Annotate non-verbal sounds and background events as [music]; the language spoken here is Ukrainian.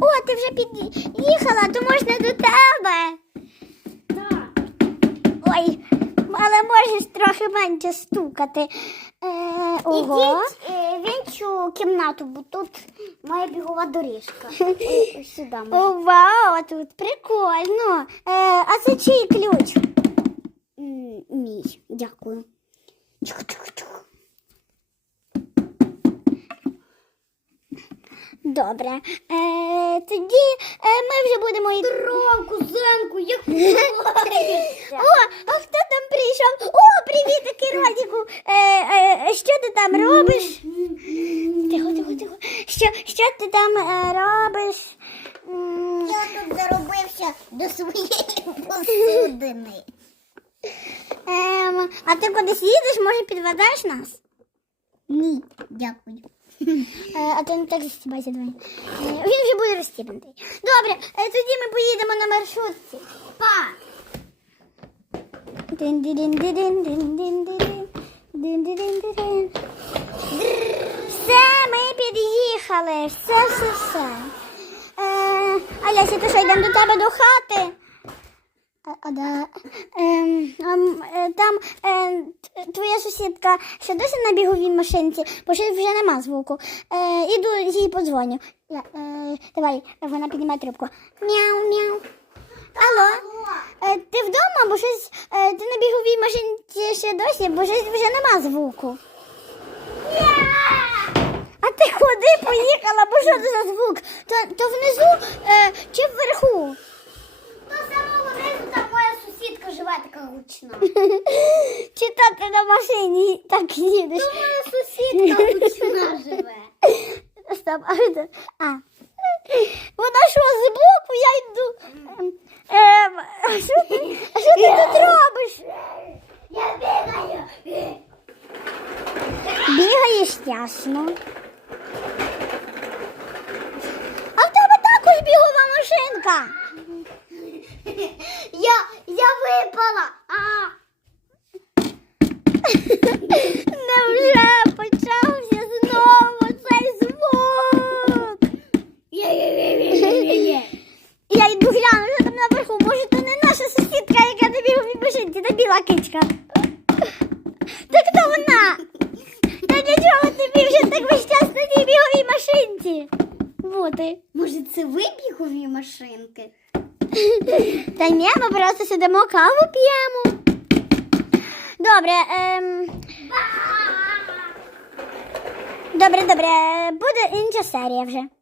О, ти вже під'їхала, то можна до тебе. Так. Ой, але можеш трохи менше стукати. Е, ого. Ідіть е, в іншу кімнату, бо тут моя бігова доріжка. [laughs] Ой, Сюди можна. О, вау, тут прикольно. Е, а це чий ключ? М, Мій, дякую. Чух-чух-чух. Добре. Е, тоді е, ми вже будемо йти. Здорово, кузенку, як [laughs] О, а хто там прийшов? О, привіт, Кирольчику. Е, е, що ти там робиш? Тихо, тихо, тихо. Що, що ти там робиш? Я тут заробився до своєї посудини. Ем, а ти кудись їдеш, може підведеш нас? Ні, дякую. Е, а ти на таксі базі давай. Е, він вже буде розстібнутий. Добре, е, тоді ми поїдемо на маршрутці. Па! Все, ми під'їхали. Все, все, все. Аляся, то що, йдемо до тебе до хати? А, да. Ем, ам, е, там е, твоя сусідка ще досі на біговій машинці, бо ще вже нема звуку. Е, іду їй подзвоню. Я, е, давай, вона піднімає трубку. Мяу, мяу. Алло, е, ти вдома, бо щось е, ти на біговій машинці ще досі, бо щось вже нема звуку. А ти куди поїхала? Бо що це за звук? То, то внизу е, чи вверху? До самого низу там моя сусідка живе гучна. [laughs] Чи то ти на машині так їдеш? Моя сусідка гучна живе. [laughs] Стоп, а що? А. Вона що, збоку, я йду. Ем, а що ти, а що ти тут робиш? Я бігаю. Бігаєш ясно. А в тебе також бігова машинка. [laughs] Я, випала. А, [laughs] Невже почався знову цей звук? Я йду гляну, що там наверху. Може, то не наша сусідка, яка на біговій машинці, та біла кичка. Так хто вона? Та для чого тобі вже так весь час на тій біговій машинці? Бути. Може, це ви бігові машинки? Та ні, ми просто сидимо каву п'ємо. Добре, ем... добре, добре, буде інша серія вже.